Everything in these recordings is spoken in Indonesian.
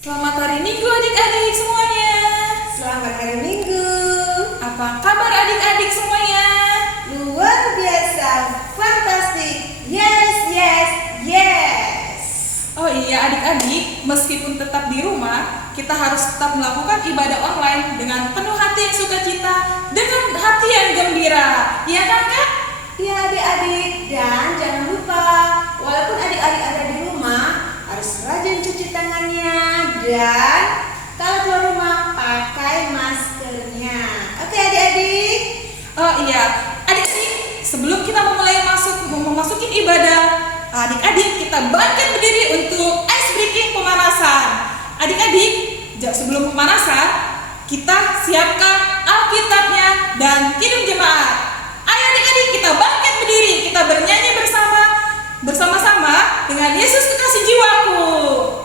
Selamat hari Minggu adik-adik semuanya. Selamat hari Minggu. Apa kabar adik-adik semuanya? Luar biasa, fantastik. Yes, yes, yes. Oh iya adik-adik, meskipun tetap di rumah, kita harus tetap melakukan ibadah online dengan penuh hati yang sukacita, dengan hati yang gembira. Iya kan Kak? Ya adik-adik, dan jangan lupa, walaupun adik-adik ada di rumah, harus rajin cuci tangannya dan kalau keluar rumah pakai maskernya. Oke adik-adik? Oh iya, adik-adik, sebelum kita memasuki ibadah, adik-adik kita bangkit berdiri untuk ice breaking pemanasan. Adik-adik, sebelum pemanasan, kita siapkan Alkitabnya dan Kidung Jemaat. Ayo adik-adik, kita bangkit berdiri, kita bernyanyi bersama-sama dengan Yesus Kekasih Jiwaku.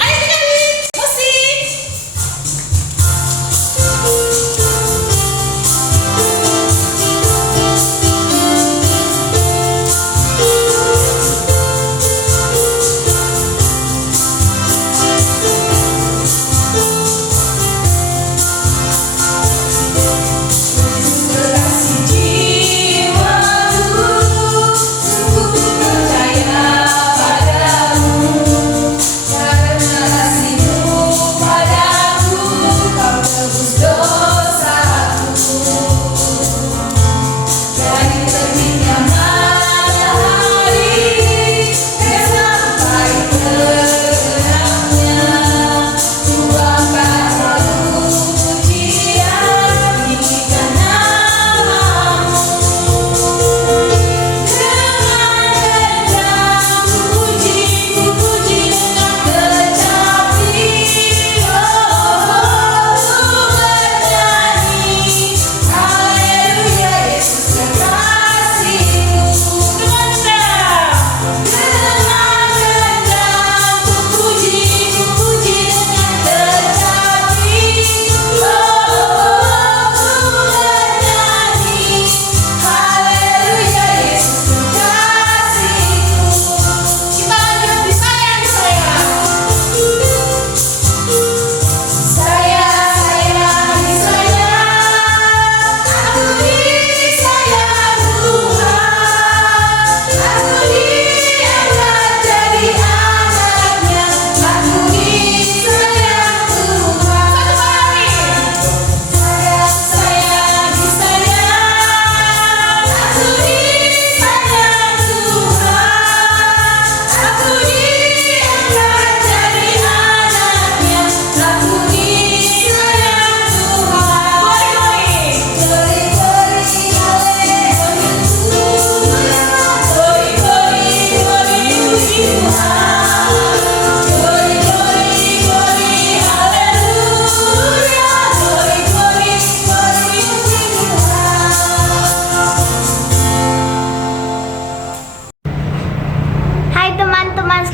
Ayo adik-adik, musik.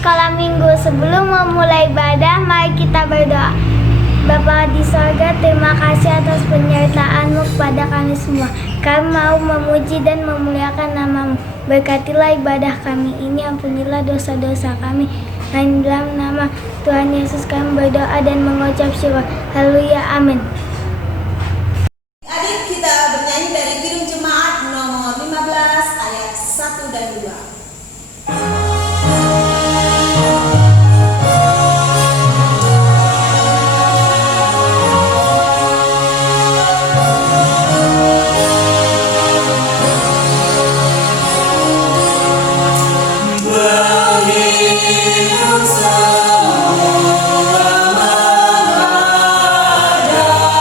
Sekolah minggu sebelum memulai ibadah, mari kita berdoa. Bapa di sorga, terima kasih atas penyertaan-Mu kepada kami semua. Kami mau memuji dan memuliakan nama-Mu. Berkatilah ibadah kami ini, ampunilah dosa-dosa kami. Dan dalam nama Tuhan Yesus kami berdoa dan mengucap syukur. Haleluya, amin. Adik, kita bernyanyi dari Kidung Jemaat nomor 15 ayat 1 dan 2. Semua ada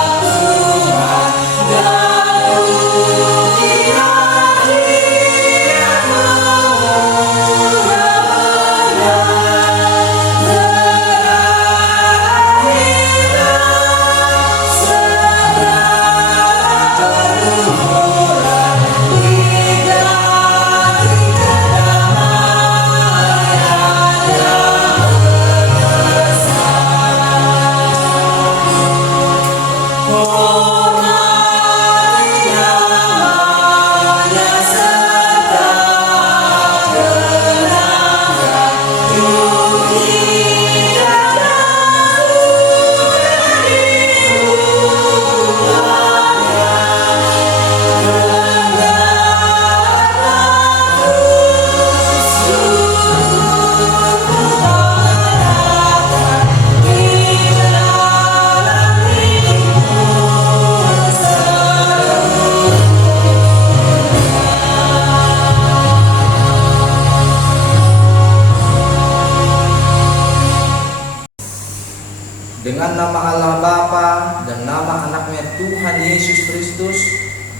Dengan nama Allah Bapa dan nama anaknya Tuhan Yesus Kristus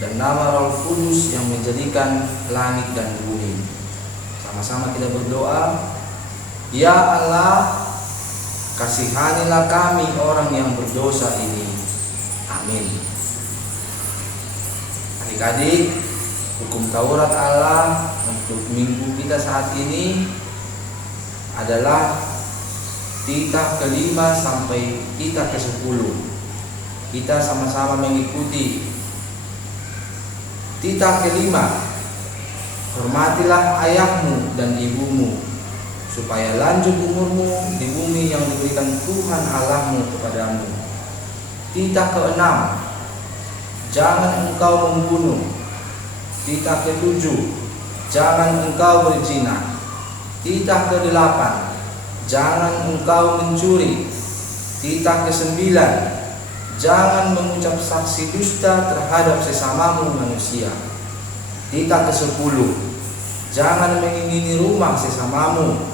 dan nama Roh Kudus yang menjadikan langit dan bumi. Sama-sama kita berdoa. Ya Allah, kasihanilah kami orang yang berdosa ini. Amin. Adik-adik, hukum Taurat Allah untuk minggu kita saat ini adalah titah ke-5 sampai titah ke-10. Kita sama-sama mengikuti titah ke-5. Hormatilah ayahmu dan ibumu, supaya lanjut umurmu di bumi yang diberikan Tuhan Allahmu kepadamu. Titah ke-6, jangan engkau membunuh. Titah ke-7, jangan engkau berzina. Titah ke-8, jangan engkau mencuri. Titah ke-9, jangan mengucap saksi dusta terhadap sesamamu manusia. Titah ke-10, jangan mengingini rumah sesamamu.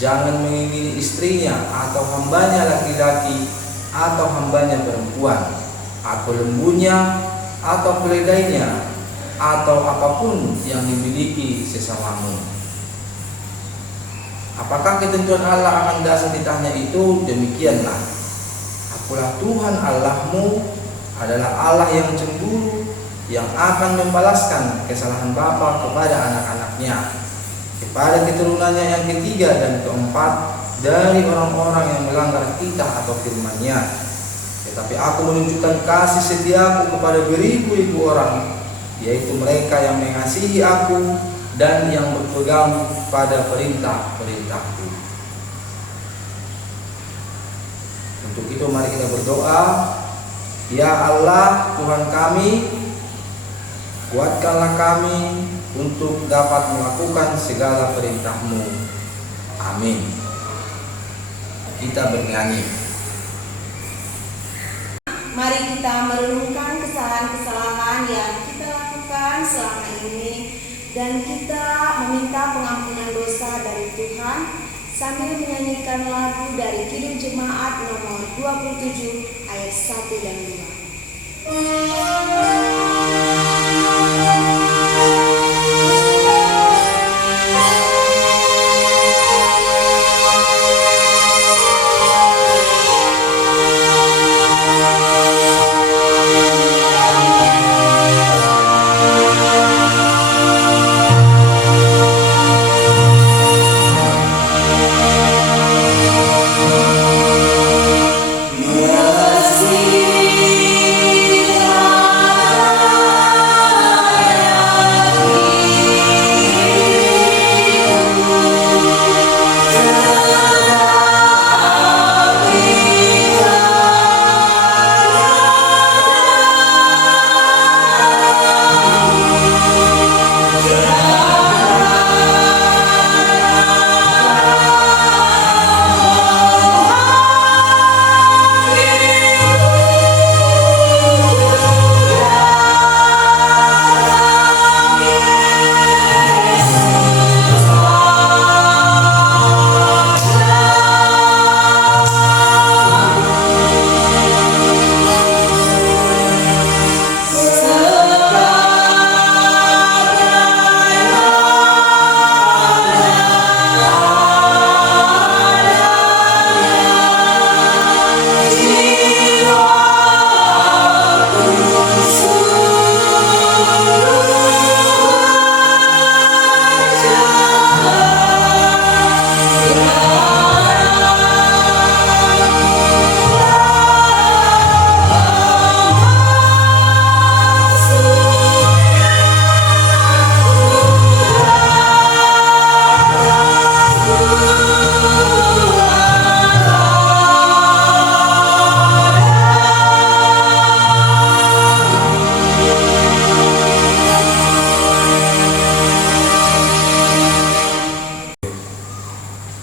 Jangan mengingini istrinya atau hambanya laki-laki atau hambanya perempuan, atau lembunya atau keledainya, atau apapun yang dimiliki sesamamu. Apakah ketentuan Allah akan dasar titahnya itu? Demikianlah. Akulah Tuhan Allahmu adalah Allah yang cemburu, yang akan membalaskan kesalahan bapa kepada anak-anaknya, kepada keturunannya yang ketiga dan keempat dari orang-orang yang melanggar titah atau firman-Nya. Tetapi aku menunjukkan kasih setiaku kepada beribu-ribu orang, yaitu mereka yang mengasihi aku dan yang berpegang pada perintah-perintahku. Untuk itu mari kita berdoa. Ya Allah Tuhan kami, kuatkanlah kami untuk dapat melakukan segala perintah-Mu. Amin. Kita bernyanyi. Mari kita merenungkan kesalahan-kesalahan yang kita lakukan selama ini dan kita meminta pengampunan dosa dari Tuhan sambil menyanyikan lagu dari Kidung Jemaat nomor 27 ayat 1 dan 2.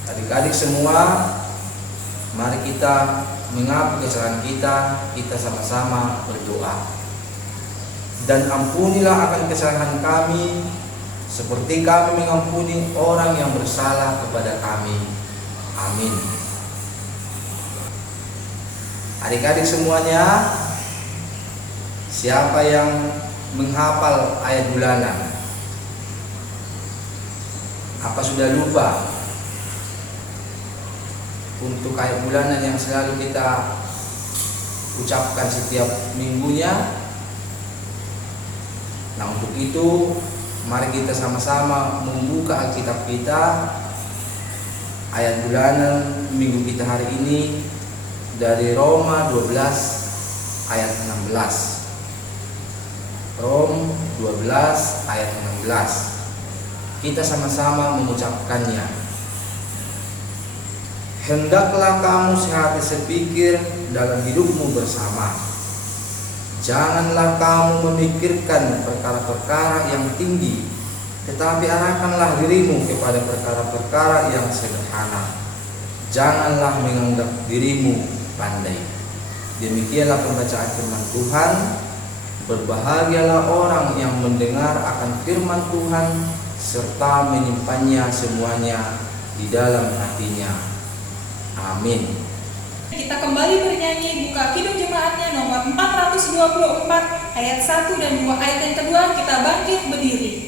Adik-adik semua, mari kita mengaku kesalahan kita sama-sama berdoa. Dan ampunilah akan kesalahan kami, seperti kami mengampuni orang yang bersalah kepada kami. Amin. Adik-adik semuanya, siapa yang menghafal ayat bulanan? Apa sudah lupa? Untuk ayat bulanan yang selalu kita ucapkan setiap minggunya. Nah, untuk itu mari kita sama-sama membuka Alkitab kita, ayat bulanan minggu kita hari ini dari Roma 12 ayat 16. Rom 12 ayat 16. Kita sama-sama mengucapkannya. Hendaklah kamu sehati sepikir dalam hidupmu bersama. Janganlah kamu memikirkan perkara-perkara yang tinggi, tetapi arahkanlah dirimu kepada perkara-perkara yang sederhana. Janganlah menganggap dirimu pandai. Demikianlah pembacaan firman Tuhan. Berbahagialah orang yang mendengar akan firman Tuhan serta menyimpannya semuanya di dalam hatinya. Amin. Kita kembali bernyanyi buka Kidung Jemaatnya nomor 424 ayat 1 dan 2. Ayat yang kedua kita bangkit berdiri.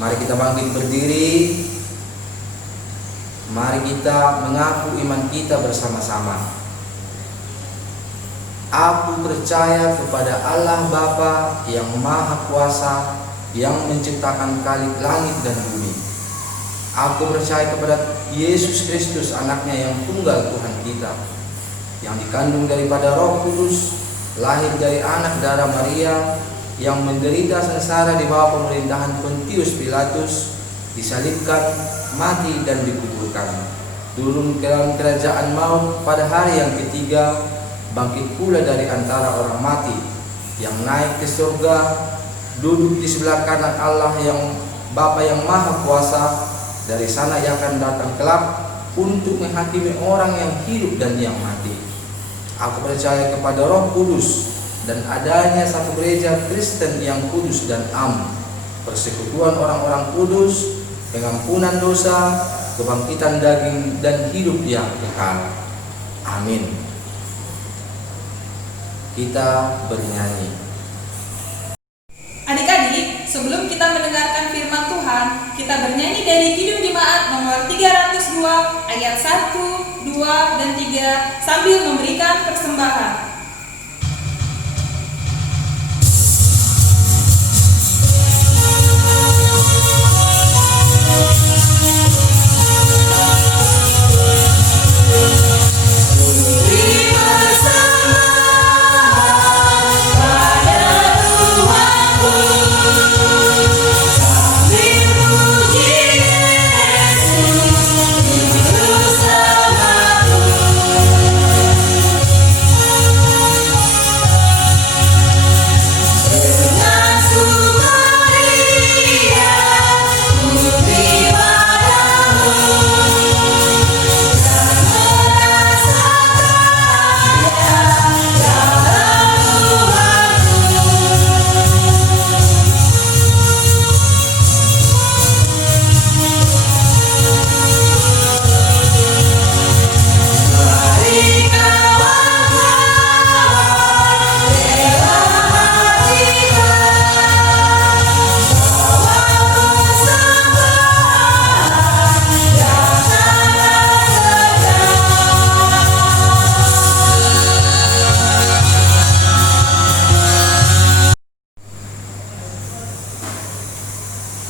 Mari kita bangkit berdiri. Mari kita mengaku iman kita bersama-sama. Aku percaya kepada Allah Bapa yang Maha Kuasa, yang menciptakan langit dan bumi. Aku percaya kepada Yesus Kristus, anaknya yang tunggal Tuhan kita, yang dikandung daripada Roh Kudus, lahir dari anak darah Maria, yang menderita sengsara di bawah pemerintahan Pontius Pilatus, disalibkan, mati dan dikuburkan, turun ke dalam kerajaan maut pada hari yang ketiga, bangkit pula dari antara orang mati, yang naik ke surga, duduk di sebelah kanan Allah yang Bapa yang Maha Kuasa. Dari sana ia akan datang kelak untuk menghakimi orang yang hidup dan yang mati. Aku percaya kepada Roh Kudus dan adanya satu gereja Kristen yang kudus dan am, persekutuan orang-orang kudus, pengampunan dosa, kebangkitan daging dan hidup yang kekal. Amin. Kita bernyanyi. Adik-adik, sebelum kita mendengarkan firman Tuhan, kita bernyanyi dari Kidung Jemaat nomor 302 ayat 1, 2, dan 3 sambil memberikan persembahan. Pada Tuhanku, sambil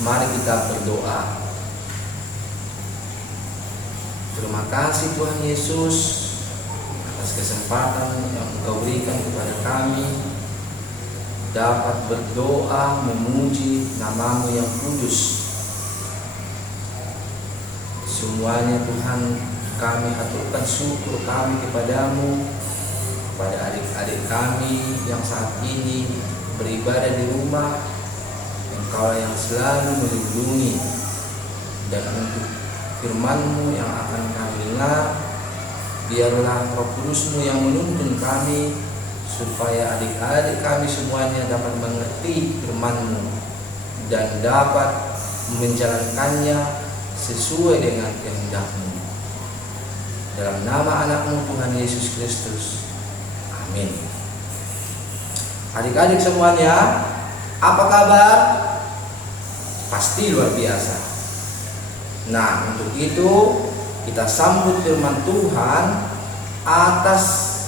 Mari kita berdoa. Terima kasih Tuhan Yesus atas kesempatan yang Engkau berikan kepada kami dapat berdoa memuji nama-Mu yang kudus. Semuanya Tuhan, kami haturkan syukur kami kepadamu, kepada adik-adik kami yang saat ini beribadah di rumah. Engkau yang selalu melindungi, dan untuk firman-Mu yang akan kami dengar, biarlah Roh Kudus-Mu yang menuntun kami, supaya adik-adik kami semuanya dapat mengerti firman-Mu dan dapat menjalankannya sesuai dengan kehendak-Mu. Dalam nama anak-Mu Tuhan Yesus Kristus, amin. Adik-adik semuanya, apa kabar? Pasti luar biasa. Nah, untuk itu kita sambut firman Tuhan atas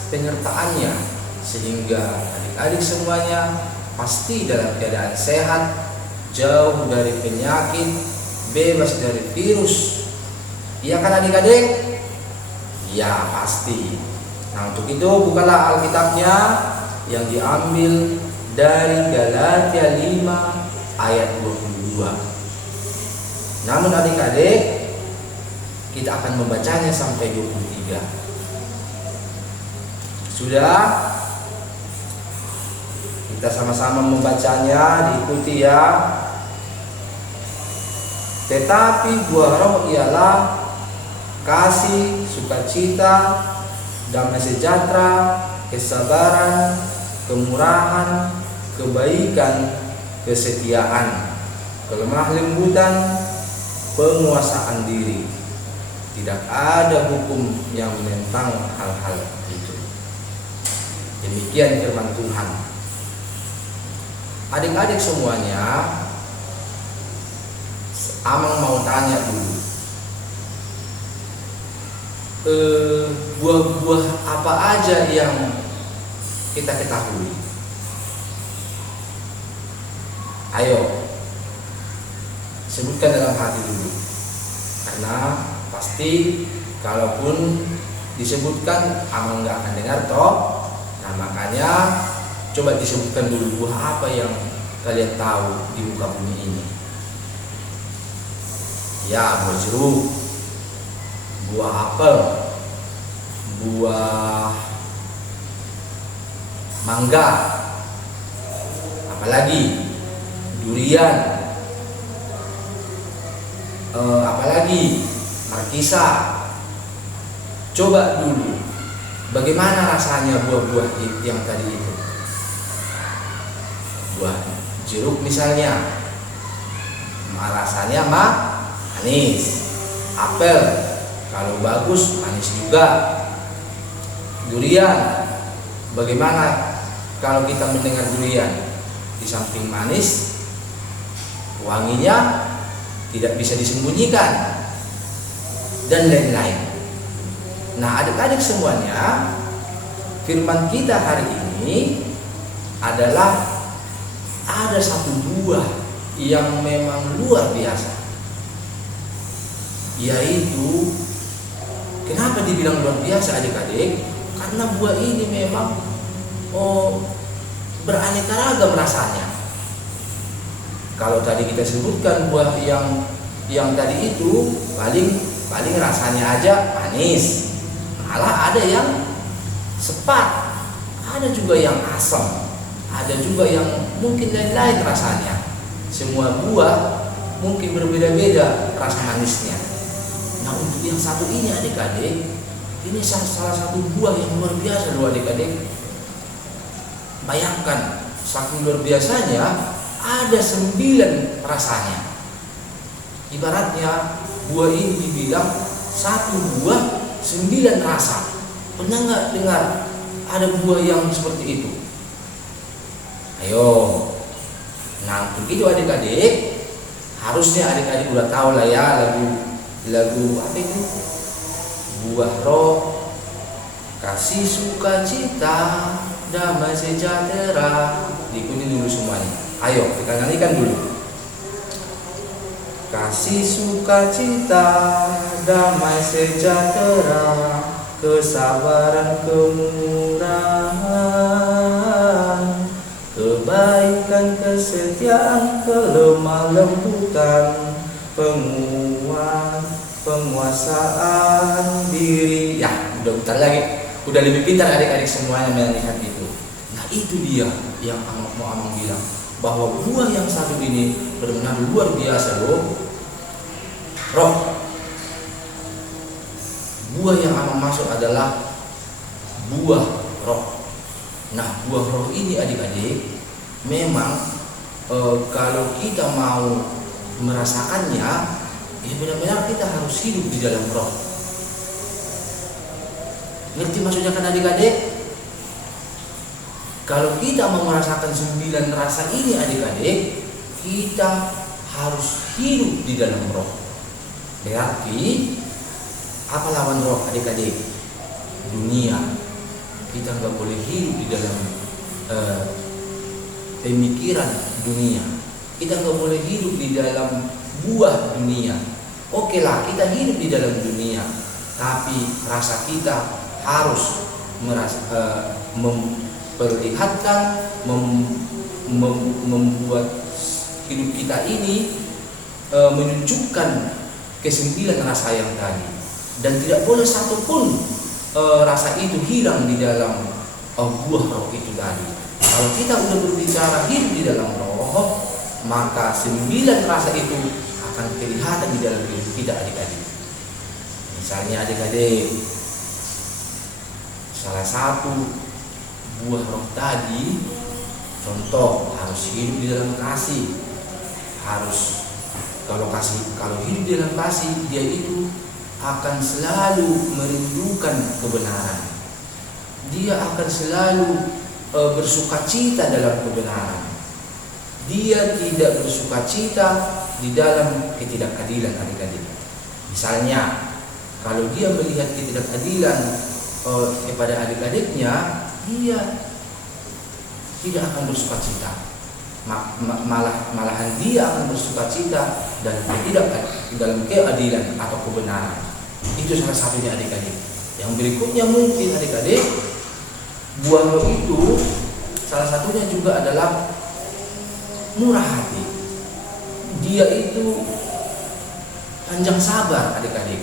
penyertaannya, sehingga adik-adik semuanya pasti dalam keadaan sehat, jauh dari penyakit, bebas dari virus. Iya kan adik-adik? Ya, pasti. Nah, untuk itu bukalah Alkitabnya yang diambil dari Galatia 5 ayat 22. Namun adik-adik, kita akan membacanya sampai 23. Sudah? Kita sama-sama membacanya, diikuti ya. Tetapi buah roh ialah kasih, sukacita, damai sejahtera, kesabaran, kemurahan, kebaikan, kesetiaan, kelemah lembutan, penguasaan diri. Tidak ada hukum yang menentang hal-hal itu. Demikian firman Tuhan. Adik-adik semuanya, Amang mau tanya dulu, buah-buah apa aja yang kita ketahui? Ayo, sebutkan dalam hati dulu, karena pasti kalaupun disebutkan Amang nggak akan dengar toh. Nah, makanya coba disebutkan dulu buah apa yang kalian tahu di muka bumi ini. Ya, buah jeruk, buah apel, buah mangga, apalagi durian, apalagi markisa. Coba dulu, bagaimana rasanya buah-buah yang tadi itu? Buah jeruk misalnya, rasanya manis. Apel kalau bagus manis juga. Durian, bagaimana kalau kita mendengar durian? Di samping manis, wanginya tidak bisa disembunyikan, dan lain-lain. Nah, adik-adik semuanya, firman kita hari ini adalah ada satu buah yang memang luar biasa, yaitu, kenapa dibilang luar biasa adik-adik? Karena buah ini memang beraneka ragam rasanya. Kalau tadi kita sebutkan buah yang tadi itu paling rasanya aja manis, malah ada yang sepat, ada juga yang asam, ada juga yang mungkin lain-lain rasanya. Semua buah mungkin berbeda-beda rasa manisnya. Nah, untuk yang satu ini adik-adik, ini salah satu buah yang luar biasa loh adik-adik. Bayangkan, saking luar biasanya, ada 9 rasanya. Ibaratnya buah ini dibilang satu buah 9 rasa. Pernah nggak dengar ada buah yang seperti itu? Ayo. Nah, untuk itu adik-adik, harusnya adik-adik udah tahu lah ya lagu apa itu? Buah roh, kasih, sukacita, damai sejahtera. Diikuti dulu semuanya. Ayo kita nyanyikan dulu. kasih sukacita, damai sejahtera, kesabaran kemurahan, kebaikan kesetiaan, kelemah lembutan, penguasaan diri. Ya, udah bentar lagi. Udah lebih pintar adik-adik semuanya melihat itu. Nah, itu dia yang mau Amang bilang, bahwa buah yang satu ini benar-benar luar biasa loh. Roh. Buah yang Amang masuk adalah buah roh. Nah, buah roh ini adik-adik memang kalau kita mau merasakannya, ya benar-benar kita harus hidup di dalam roh. Ngerti maksudnya kan adik-adik? Kalau kita mau merasakan 9 rasa ini adik-adik, kita harus hidup di dalam roh. Berarti apa lawan roh adik-adik? Dunia. Kita nggak boleh hidup di dalam pemikiran dunia. Kita nggak boleh hidup di dalam buah dunia. Oke lah, kita hidup di dalam dunia, tapi rasa kita harus memperlihatkan, membuat hidup kita ini menunjukkan ke-9 rasa yang tadi, dan tidak boleh satupun rasa itu hilang di dalam buah roh itu tadi. Kalau kita udah berbicara hidup di dalam roh, maka 9 rasa itu akan kelihatan di dalam hidup kita adik-adik. Misalnya adik-adik, salah satu buah roh tadi, contoh harus hidup di dalam kasih. Harus kalau hidup di dalam kasih, dia itu akan selalu merindukan kebenaran. Dia akan selalu bersukacita dalam kebenaran. Dia tidak bersukacita di dalam ketidakadilan adik-adik. Misalnya, kalau dia melihat ketidakadilan kepada adik-adiknya, dia tidak akan bersukacita. Malahan dia akan bersukacita dan tidak dalam keadilan atau kebenaran. Itu salah satunya adik-adik. Yang berikutnya mungkin adik-adik, buah roh itu salah satunya juga adalah murah hati. Dia itu panjang sabar adik-adik.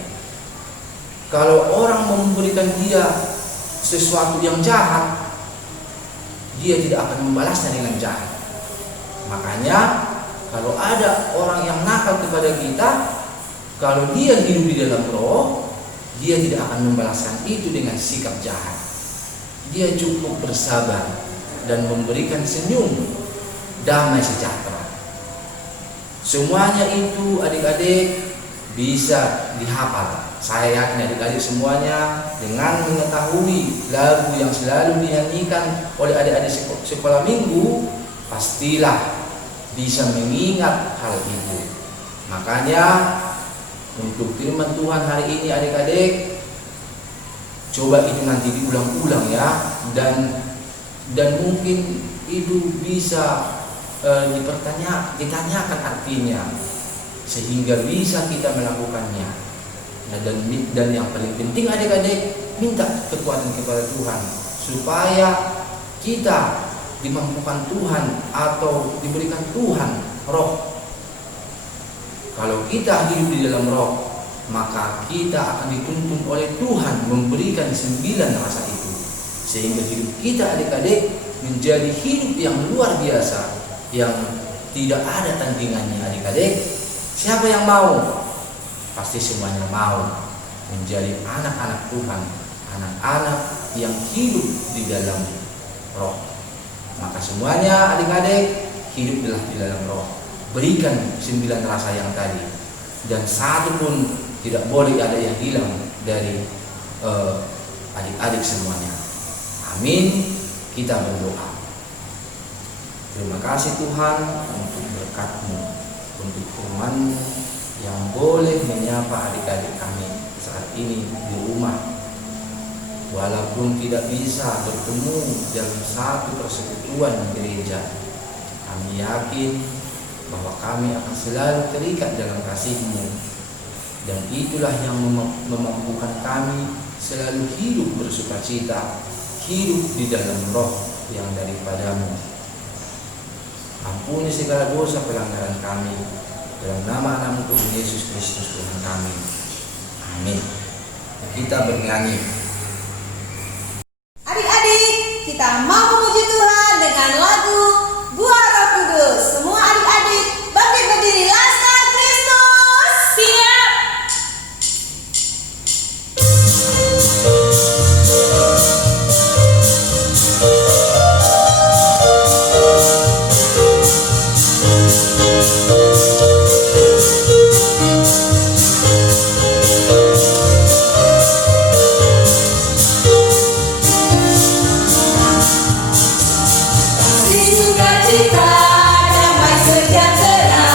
Kalau orang memberikan dia sesuatu yang jahat, dia tidak akan membalasnya dengan jahat. Makanya kalau ada orang yang nakal kepada kita, kalau dia hidup di dalam roh, dia tidak akan membalaskan itu dengan sikap jahat. Dia cukup bersabar dan memberikan senyum, damai sejahtera. Semuanya itu adik-adik bisa dihafal. Saya yakin adik-adik semuanya dengan mengetahui lagu yang selalu dinyanyikan oleh adik-adik sekolah minggu, pastilah bisa mengingat hal itu. Makanya untuk firman Tuhan hari ini adik-adik, coba itu nanti diulang-ulang ya, dan mungkin itu bisa ditanyakan artinya sehingga bisa kita melakukannya. Nah, dan yang paling penting adik-adik, minta kekuatan kepada Tuhan supaya kita dimampukan Tuhan atau diberikan Tuhan roh. Kalau kita hidup di dalam roh, maka kita akan dituntun oleh Tuhan memberikan 9 rasa itu, sehingga hidup kita adik-adik menjadi hidup yang luar biasa, yang tidak ada tandingannya adik-adik. Siapa yang mau? Pasti semuanya mau menjadi anak-anak Tuhan, anak-anak yang hidup di dalam roh. Maka semuanya adik-adik hiduplah di dalam roh. Berikan 9 rasa yang tadi, dan satu pun tidak boleh ada yang hilang dari adik-adik semuanya. Amin. Kita berdoa. Terima kasih Tuhan untuk berkat-Mu, untuk firman-Mu yang boleh menyapa adik-adik kami saat ini di rumah. Walaupun tidak bisa bertemu dalam satu persekutuan gereja, kami yakin bahwa kami akan selalu terikat dalam kasih-Mu, dan itulah yang memampukan kami selalu hidup bersukacita, hidup di dalam roh yang daripada-Mu. Ampuni segala dosa pelanggaran kami, dalam nama Anak-Mu Tuhan Yesus Kristus Tuhan kami. Amin. Kita bernyanyi. Adik-adik, kita mau memuji Tuhan dengan lagu Buah Roh Kudus. Semua adik-adik bangkit berdiri, Laskar Kristus. Siap. Sukacita, damai sejahtera,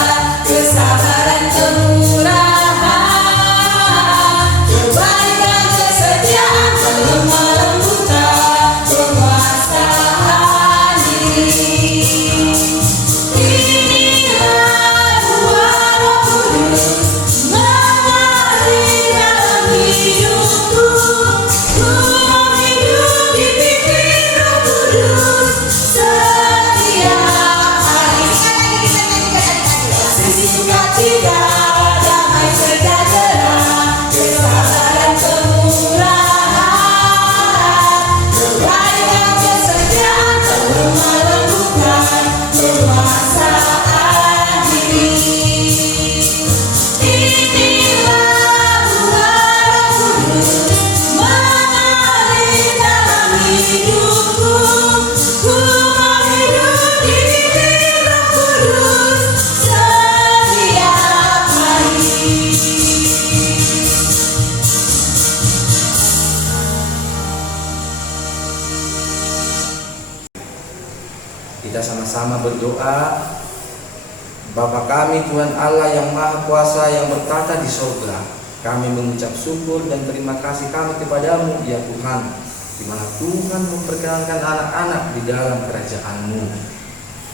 kesabaran, kemurahan, kebaikan, kesetiaan, kelemah lembutan, penguasaan diri. Inilah buah Roh Kudus mengalir dalam hidupku. Ku mau hidup dipimpin Roh Kudus setiap hari. Kasih sukacita, damai sejahtera, kesabaran, kemurahan, kebaikan, kesetiaan, kelemah lembutan, penguasaan diri. Inilah buah Roh Kudus mengalir dalam hidupku. Ku mau hidup dipimpin Roh Kudus setiap hari. Kita sama-sama berdoa. Bapa kami Tuhan Allah yang Maha Kuasa yang bertata di sorga, kami mengucap syukur dan terima kasih kami kepadamu ya Tuhan, di mana Tuhan memperkenankan anak-anak di dalam kerajaan-Mu.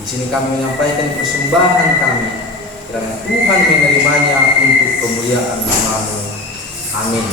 Di sini kami menyampaikan persembahan kami, kiranya Tuhan menerimanya untuk kemuliaan nama-Mu. Amin.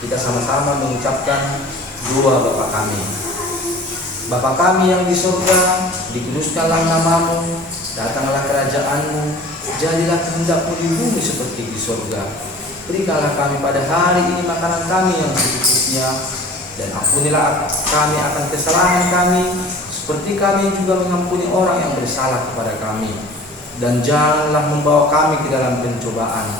Kita sama-sama mengucapkan doa Bapa kami. Bapa kami yang di surga, dikuduskanlah nama-Mu, datanglah kerajaan-Mu, jadilah kehendak-Mu di bumi seperti di surga. Berikanlah kami pada hari ini makanan kami yang secukupnya, dan ampunilah kami akan kesalahan kami, seperti kami juga mengampuni orang yang bersalah kepada kami. Dan janganlah membawa kami ke dalam pencobaan,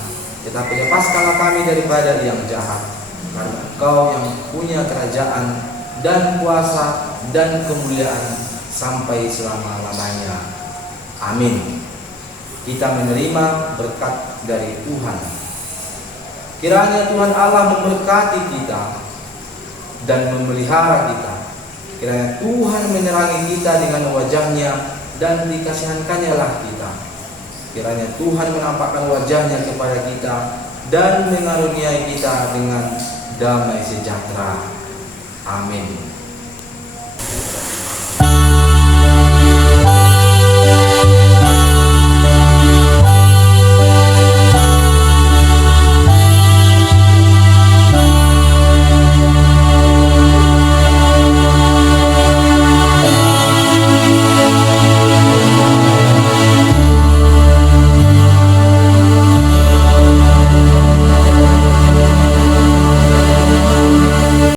tetapi lepaskanlah kami daripada yang jahat. Karena Engkau yang punya kerajaan dan kuasa dan kemuliaan sampai selama-lamanya. Amin. Kita menerima berkat dari Tuhan. Kiranya Tuhan Allah memberkati kita dan memelihara kita. Kiranya Tuhan menerangi kita dengan wajah-Nya dan dikasihankannya lah kita. Kiranya Tuhan menampakkan wajah-Nya kepada kita dan mengaruniai kita dengan damai sejahtera. Amin.